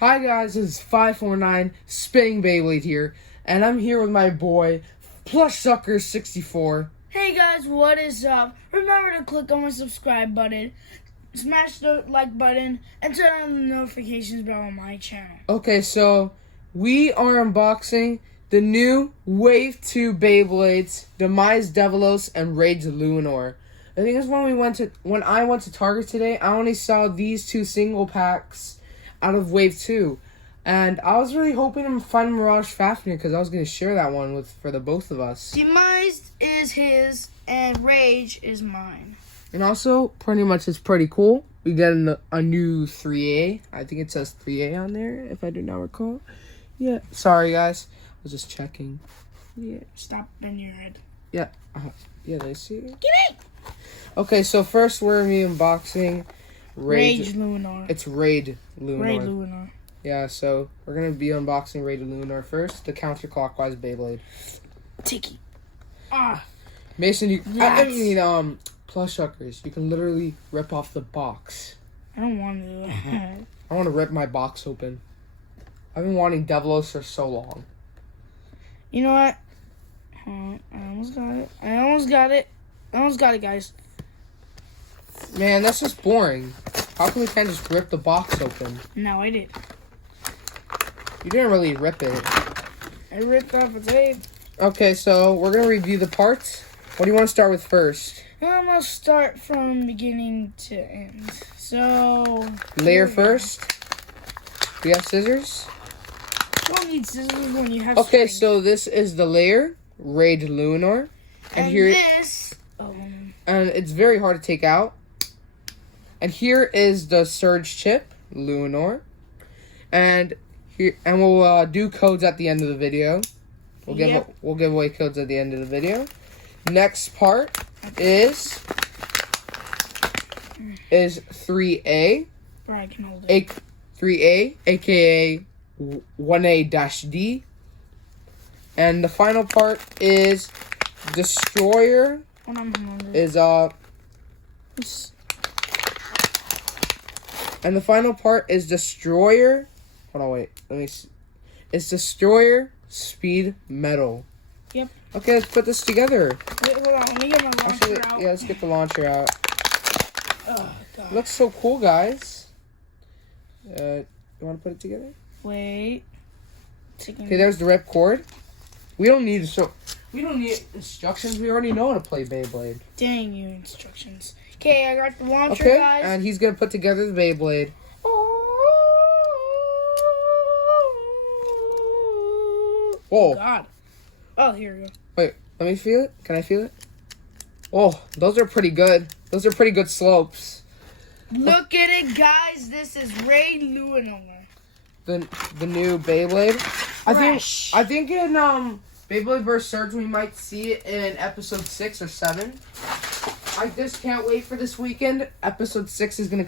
Hi guys, it's 549 Spinning Beyblade here, and I'm here with my boy, Plush Sucker 64. Hey guys, what is up? Remember to click on the subscribe button, smash the like button, and turn on the notifications bell on my channel. Okay, so we are unboxing the new Wave 2 Beyblades, Demise, Devolos, and Rage Luinor. I think it's when I went to Target today, I only saw these two single packs out of Wave 2. And I was really hoping to find Mirage Fafnir because I was going to share that one for the both of us. Demise is his, and Rage is mine. And also, pretty much it's pretty cool. We get a new 3A. I think it says 3A on there, if I do not recall. Yeah. Sorry, guys. I was just checking. Yeah. Stop bending your head. Yeah. Yeah, they see it? Gimme! Okay, so first we're going to be unboxing Rage Luinor. It's Raid Luinor. Raid Luinor. Yeah, so we're going to be unboxing Raid Luinor first, the counterclockwise Beyblade. Tiki. Mason, I mean, Plush Suckers, you can literally rip off the box. I don't want to do that. I want to rip my box open. I've been wanting Devolos for so long. You know what? I almost got it, guys. Man, that's just boring. How come we can't just rip the box open? No, I did. You didn't really rip it. I ripped off a tape. Okay, so we're going to review the parts. What do you want to start with first? I'm going to start from beginning to end. So... Layer first. Do you have scissors? You don't need scissors when you have Okay, string. so this is the layer, Raid Luinor. And here, this... and it's very hard to take out. And here is the surge chip, Luinor. And we'll do codes at the end of the video. We'll give away codes at the end of the video. Next part is 3A. I can hold it. 3A, aka 1A-D. And the final part is Destroyer. And the final part is Destroyer. Hold on, wait. Let me see. It's Destroyer Speed Metal. Yep. Okay, let's put this together. Wait, hold on. Let me get my launcher out. Yeah, let's get the launcher out. Oh, God. It looks so cool, guys. You want to put it together? Wait. Okay, there's the rep cord. We don't need instructions. We already know how to play Beyblade. Dang you, instructions. Okay, I got the launcher, okay, guys. And he's going to put together the Beyblade. Whoa. God. Oh, here we go. Wait, let me feel it. Can I feel it? Oh, those are pretty good. Those are pretty good slopes. Look at it, guys. This is Raid Luinor. The new Beyblade. I think in Beyblade Burst Surge we might see it in episode 6 or 7. I just can't wait for this weekend. Episode 6 is gonna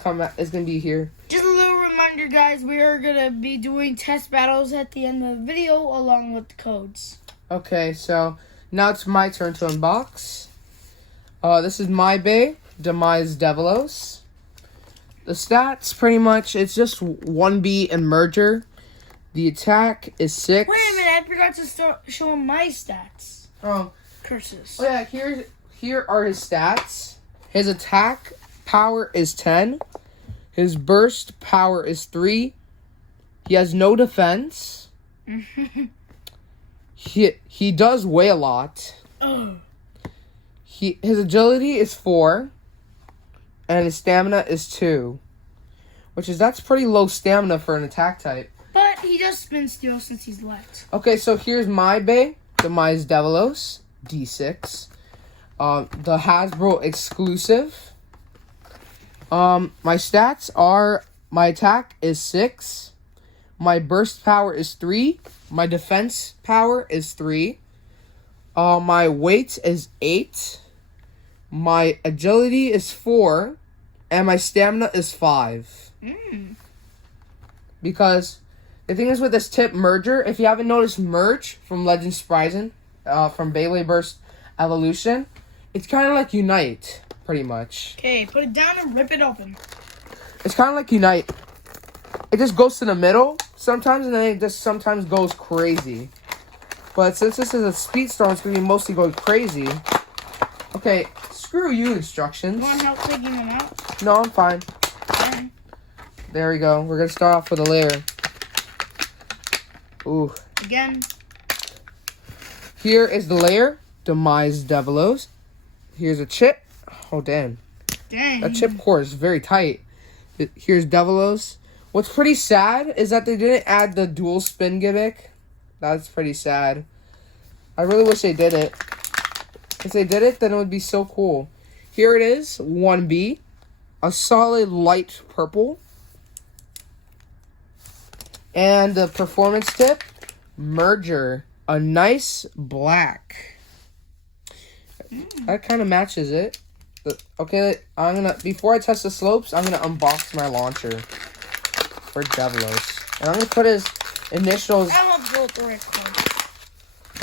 be here. Just a little reminder, guys. We are gonna be doing test battles at the end of the video along with the codes. Okay, so now it's my turn to unbox. This is my Bay, Demise Devolos. The stats, pretty much, it's just 1B and merger. The attack is 6. Wait a minute, I forgot to start showing my stats. Oh. Curses. Oh yeah, here are his stats. His attack power is 10. His burst power is 3. He has no defense. He does weigh a lot. Oh. His agility is 4. And his stamina is 2. That's pretty low stamina for an attack type. But he does spin steel since he's left. Okay, so here's my Bay, Demise Devolos, D6. The Hasbro exclusive. My stats are, my attack is 6. My burst power is 3. My defense power is 3. My weight is 8. My agility is 4. And my stamina is 5. Because the thing is with this tip merger, if you haven't noticed merge from Legends Spryzen, from Beyblade Burst Evolution, it's kind of like Unite, pretty much. Okay, put it down and rip it open. It's kind of like Unite. it just goes to the middle sometimes, and then it just sometimes goes crazy. But since this is a speedstorm, it's going to be mostly going crazy. Okay, screw you, instructions. You want help taking them out? No, I'm fine. Okay. There we go. We're going to start off with a layer. Ooh. Again. Here is the layer. Demise Devolos. Here's a chip. Oh, damn. Dang. That chip core is very tight. Here's Devolos. What's pretty sad is that they didn't add the dual spin gimmick. That's pretty sad. I really wish they did it. If they did it, then it would be so cool. Here it is, 1B. A solid light purple. And the performance tip, Merger. A nice black. That kind of matches it. Okay, before I test the slopes, I'm gonna unbox my launcher for Devolos. And I'm gonna put his initials. I want to go through it quick.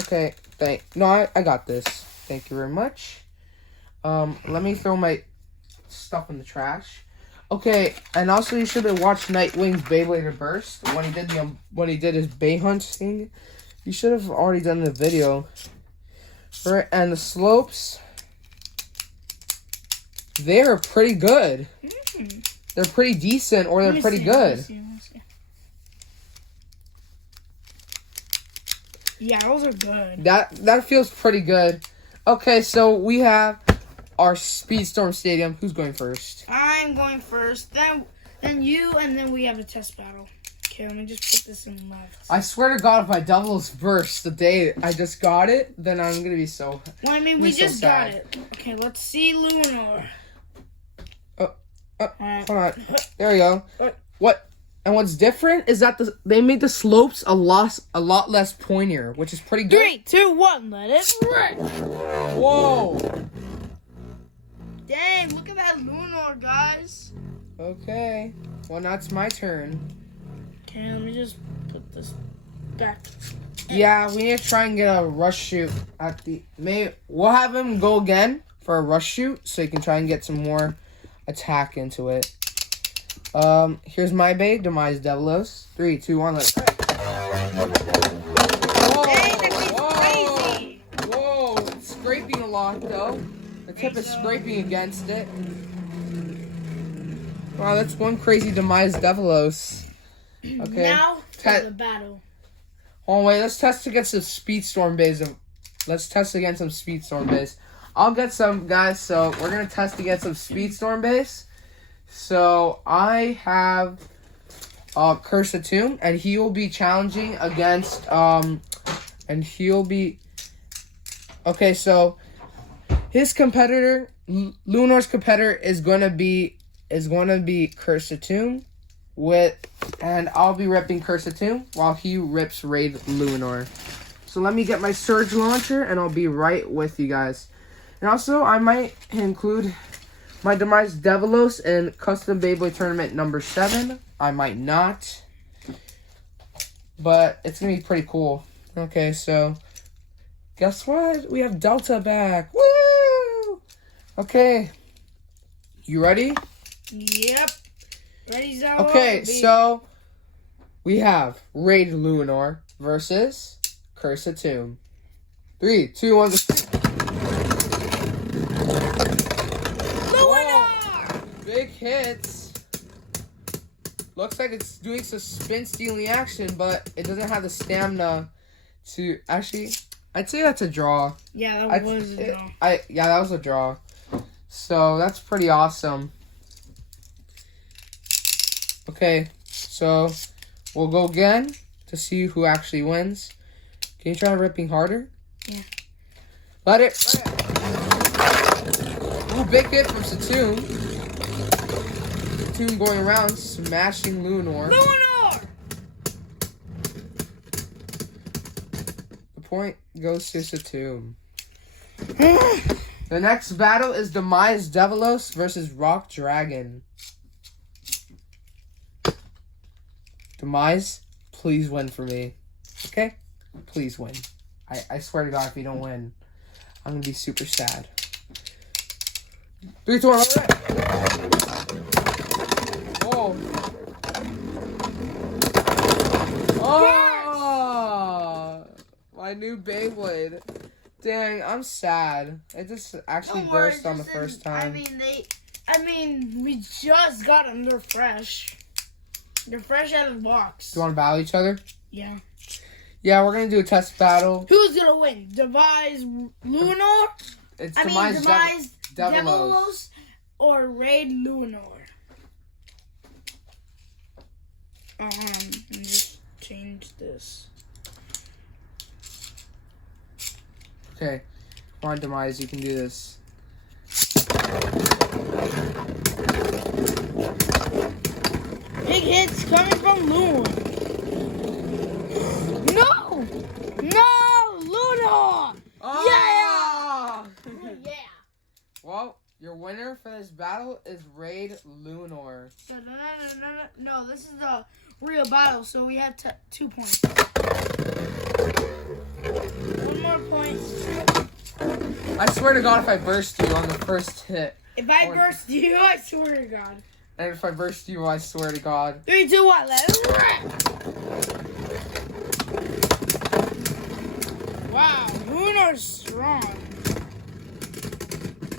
Okay, I got this. Thank you very much. Let me throw my stuff in the trash. Okay, and also you should have watched Nightwing's Beyblade Burst when he did his Bay Hunt thing. You should have already done the video. Right, and the slopes, they're pretty good. They're pretty decent, or they're pretty good. Yeah, those are good. That feels pretty good. Okay, so we have our Speedstorm Stadium. Who's going first? I'm going first. Then you, and then we have a test battle. Okay, let me just put this in left. I swear to God, if my Devolos burst the day I just got it, then I'm gonna be so. Well, I mean, we just got it. Okay, let's see Luinor. Hold on. There we go. What? And what's different is that they made the slopes a lot less pointier, which is pretty good. 3, 2, 1, let it rip. Whoa. Dang, look at that Luinor, guys. Okay. Well, now it's my turn. Okay, let me just put this back. Yeah, we need to try and get a rush shoot at we'll have him go again for a rush shoot so he can try and get some more attack into it. Here's my bay, Demise Devolos. 3, 2, 1, let's. Whoa! Dang, that crazy. Whoa! It's scraping a lot though. The tip is scraping against it. Wow, that's one crazy Demise Devolos. Okay. Now for the battle. Oh wait, let's test against some Speedstorm bays. Let's test against some Speedstorm bays. I'll get some, guys. So we're gonna test against some Speedstorm bays. So I have Curse the Tomb, and he will be challenging against and he'll be okay. So his competitor, Luinor's competitor, is gonna be Curse the Tomb. And I'll be ripping Curse the Tomb while he rips Raid Luinor. So let me get my Surge Launcher, and I'll be right with you guys. And also, I might include my Demise Devolos in Custom Beyblade Tournament number 7. I might not. But it's going to be pretty cool. Okay, so guess what? We have Delta back. Woo! Okay. You ready? Yep. Ready, Zoe? Okay, so we have Raid Luinor versus Curse the Tomb. 3, 2, 1. Luinor! Big hits. Looks like it's doing some spin stealing action, but it doesn't have the stamina to actually. I'd say that's a draw. Yeah, that was a draw. That was a draw. So that's pretty awesome. Okay, so we'll go again to see who actually wins. Can you try ripping harder? Yeah. Let it. Ooh, big hit from Satoon. Satoon going around, smashing Luinor. Luinor! The point goes to Satoon. The next battle is Demise Devolos versus Rock Dragon. Demise, please win for me. Okay? Please win. I swear to God, if you don't win, I'm going to be super sad. 3, 2, 1, all right. Oh. Oh, my new Beyblade. Dang, I'm sad. It just actually Don't worry, burst on the Justin. first time. We just got them. They're fresh. They're fresh out of the box. Do you want to battle each other? Yeah. Yeah, we're gonna do a test battle. Who's gonna win? Demise Luinor? Demise Devolos or Raid Luinor? Let me just change this. Okay, come on, Demise, you can do this. Big hits coming from Luinor. No, Luinor! Oh! Yeah! Well, your winner for this battle is Raid Luinor. No, this is the real battle, so we have 2 points. 1 more point. I swear to God, if I burst you on the first hit. If I burst you, I swear to God. And if I burst you, I swear to God. 3, 2, 1, let's rip! Wow, Luinor's strong.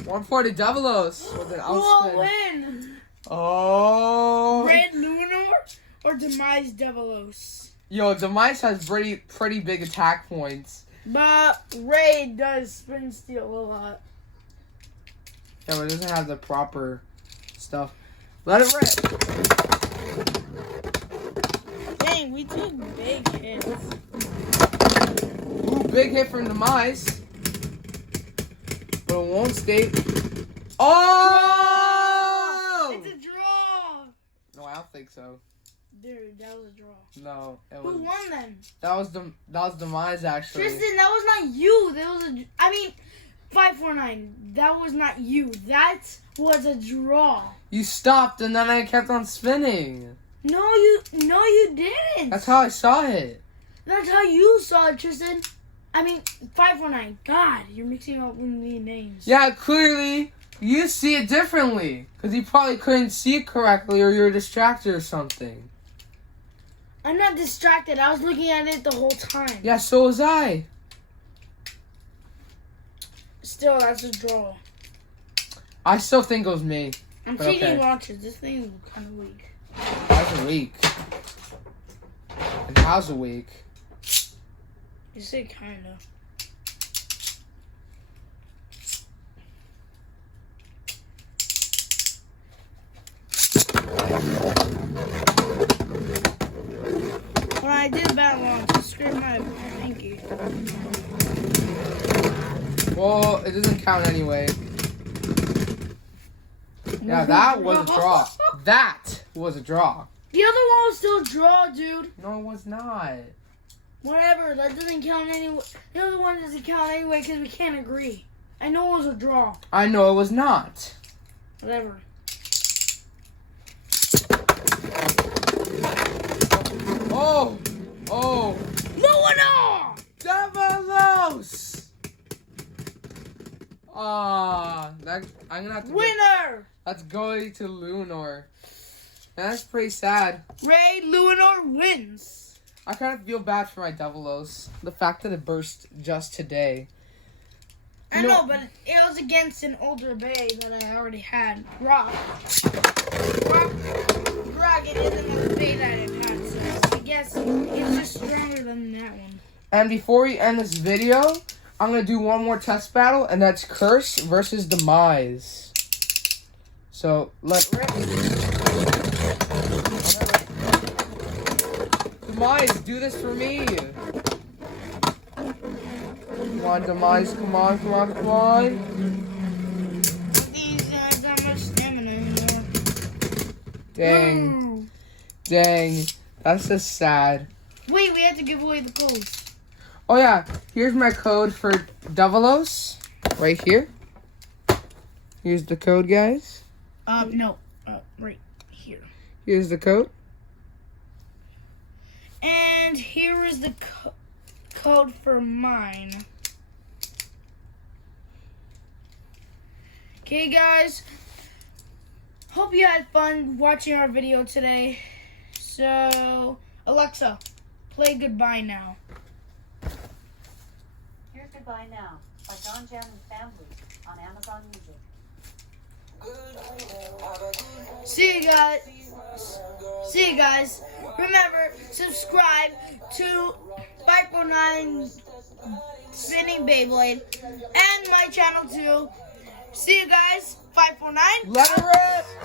140 Devolos with an Who will outspin. win? Oh. Red Luinor or Demise Devolos? Yo, Demise has pretty big attack points. But Raid does spin steal a lot. Yeah, but it doesn't have the proper stuff. Let it rip. Dang, we took big hits. Ooh, big hit from Demise. But it won't stay. Oh! It's a draw! No, I don't think so. Dude, that was a draw. No, it Who was. won then? That was Demise actually. Tristan, that was not you. That was 549. That was not you. That was a draw. You stopped and then I kept on spinning. No, you didn't. That's how I saw it. That's how you saw it, Tristan. 549. God, you're mixing up the names. Yeah, clearly you see it differently. Because you probably couldn't see it correctly or you're distracted or something. I'm not distracted. I was looking at it the whole time. Yeah, so was I. Still, that's a draw. I still think it was me. I'm But taking okay. launches. This thing is kind of weak. That's a week. And how's a week? You say kind of. When I did bad launch, I screwed my pinky. Well, it doesn't count anyway. Yeah, that was a draw. That was a draw. The other one was still a draw, dude. No, it was not. Whatever, that doesn't count anyway. The other one doesn't count anyway because we can't agree. I know it was a draw. I know it was not. Whatever. Oh! Oh! Luinor! Devolos! I'm gonna have to. Winner! That's going to Luinor. That's pretty sad. Raid Luinor wins. I kind of feel bad for my Devolos. The fact that it burst just today. I know, but it was against an older bay that I already had. Rock, it isn't a bay that I've had, so I guess it's just stronger than that one. And before we end this video, I'm going to do one more test battle, and that's Curse versus Demise. So, let's rip. Demise, do this for me. Come on, Demise, come on, come on, come on. These don't have much stamina anymore. Dang, dang. That's just sad. Wait, we have to give away the codes. Oh yeah, here's my code for Devolos. Right here. Here's the code, guys. No, right here. Here's the code. And here is the code for mine. Okay, guys. Hope you had fun watching our video today. So, Alexa, play Goodbye Now. Here's Goodbye Now by John Jan and Family on Amazon Music. See you guys. See you guys. Remember, subscribe to 549 Spinning Beyblade and my channel too. See you guys. 549. Let it rip!